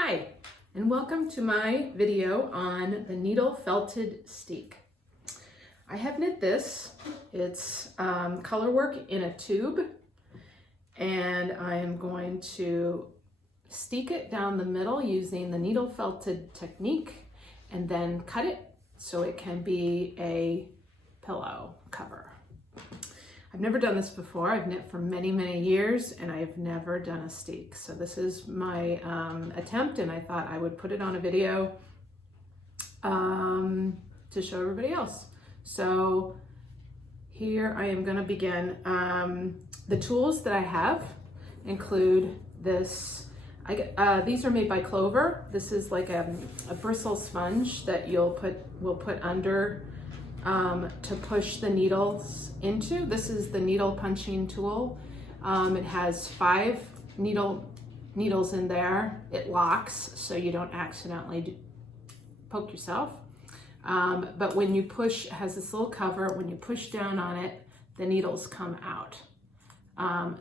Hi, and welcome to my video on the needle felted steek. I have knit this. It's color work in a tube, and I am going to steek it down the middle using the needle felted technique and then cut it so it can be a pillow cover. I've never done this before. I've knit for many, many years, and I've never done a steek. So this is my attempt, and I thought I would put it on a video to show everybody else. So here I am gonna begin. The tools that I have include this. These are made by Clover. This is like a bristle sponge that we'll put under to push the needles into. This is the needle punching tool. It has 5 needles in there. It locks so you don't accidentally poke yourself. But when you push, it has this little cover. When you push down on it, the needles come out.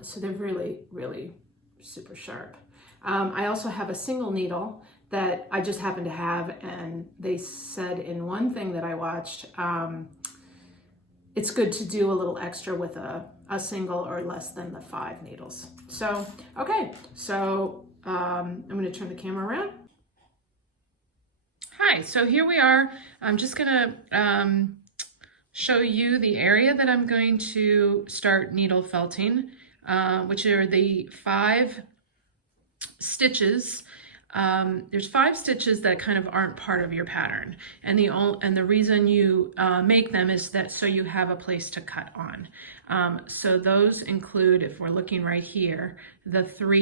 So they're really, really super sharp. I also have a single needle that I just happen to have, and they said in one thing that I watched, it's good to do a little extra with a single or less than the 5 needles. So, okay, so I'm gonna turn the camera around. Hi, so here we are. I'm just gonna show you the area that I'm going to start needle felting, which are the 5 stitches. There's 5 stitches that kind of aren't part of your pattern, and the reason you make them is that so you have a place to cut on. So those include, if we're looking right here, number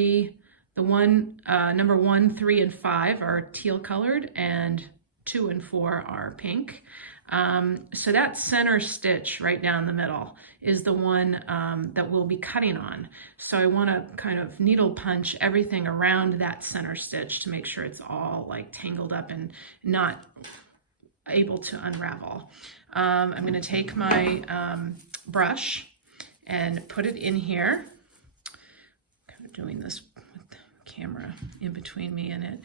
1, 3, and 5 are teal colored, and 2 and 4 are pink. So that center stitch right down the middle is the one that we'll be cutting on. So I want to kind of needle punch everything around that center stitch to make sure it's all like tangled up and not able to unravel. I'm going to take my brush and put it in here. Kind of doing this with the camera in between me and it.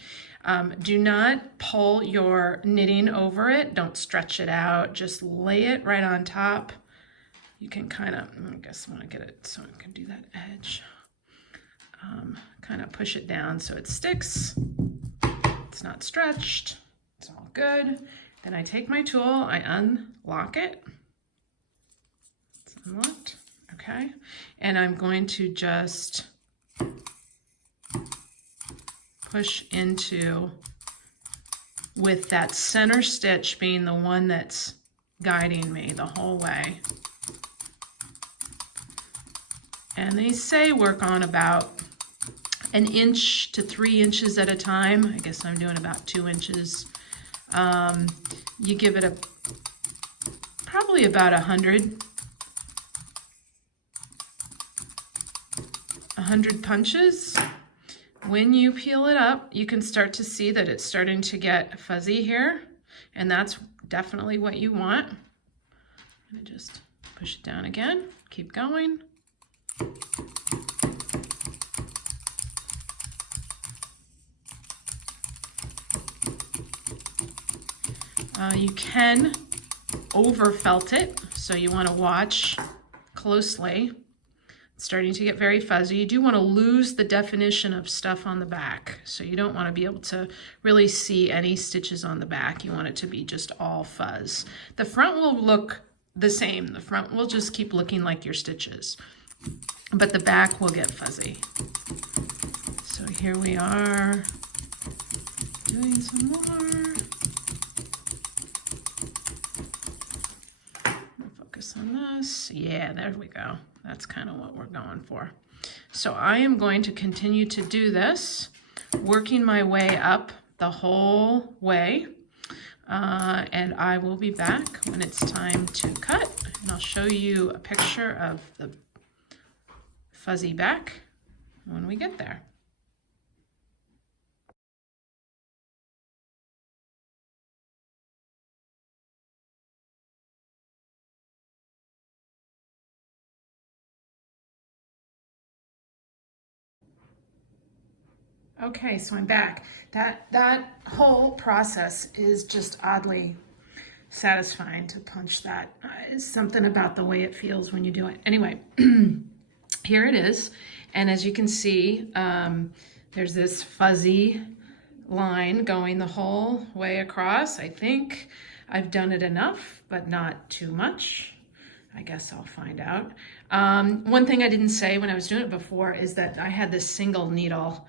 Do not pull your knitting over it. Don't stretch it out. Just lay it right on top. You can kind of, I guess I want to get it so I can do that edge. Kind of push it down so it sticks. It's not stretched. It's all good. Then I take my tool, I unlock it. It's unlocked, okay? And I'm going to just push into, with that center stitch being the one that's guiding me the whole way. And they say work on about 1 inch to 3 inches at a time. I guess I'm doing about 2 inches. You give it probably about 100 punches. When you peel it up, you can start to see that it's starting to get fuzzy here, and that's definitely what you want. I'm gonna just push it down again, keep going. You can over felt it, so you want to watch closely. It's starting to get very fuzzy. You do want to lose the definition of stuff on the back, so you don't want to be able to really see any stitches on the back. You want it to be just all fuzz. The front will look the same. The front will just keep looking like your stitches, but the back will get fuzzy. So here we are doing some more. Focus on this. Yeah, there we go. That's kind of what we're going for. So I am going to continue to do this, working my way up the whole way. And I will be back when it's time to cut, and I'll show you a picture of the fuzzy back when we get there. Okay, so I'm back. That whole process is just oddly satisfying to punch that. It's something about the way it feels when you do it. Anyway, here it is. And as you can see, there's this fuzzy line going the whole way across. I think I've done it enough, but not too much. I guess I'll find out. One thing I didn't say when I was doing it before is that I had this single needle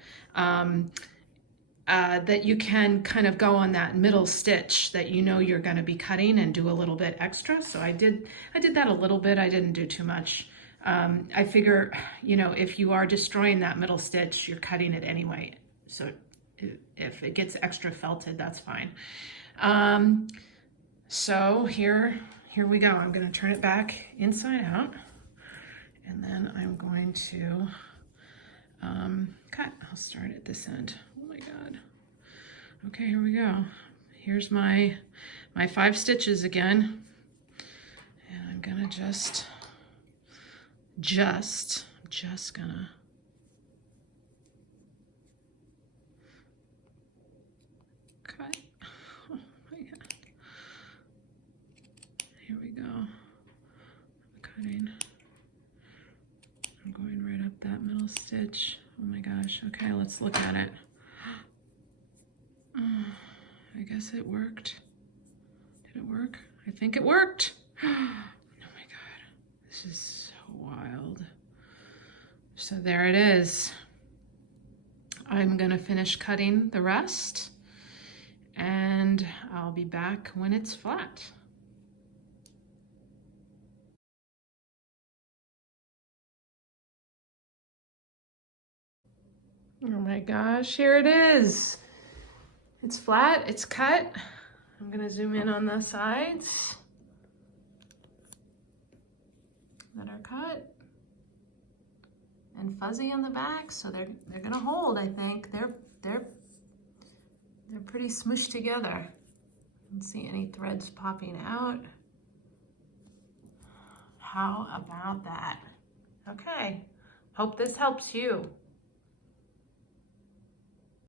that you can kind of go on that middle stitch that you know you're going to be cutting and do a little bit extra. So I did that a little bit. I didn't do too much. I figure, you know, if you are destroying that middle stitch, you're cutting it anyway. So if it gets extra felted, that's fine. So here we go. I'm going to turn it back inside out, and then I'm going to cut. I'll start at this end. Oh my God. Okay, here we go. Here's my 5 stitches again, and I'm gonna just gonna cut. Oh my God. Here we go. I'm cutting. I'm going right up that middle stitch. Oh my gosh. Okay, let's look at it. I guess it worked. Did it work? I think it worked. Oh my God. This is so wild. So there it is. I'm gonna finish cutting the rest, and I'll be back when it's flat. Oh my gosh, here it is. It's flat, it's cut. I'm gonna zoom in on the sides that are cut, and fuzzy on the back, so they're gonna hold, I think. They're pretty smushed together. I don't see any threads popping out. How about that? Okay, hope this helps you.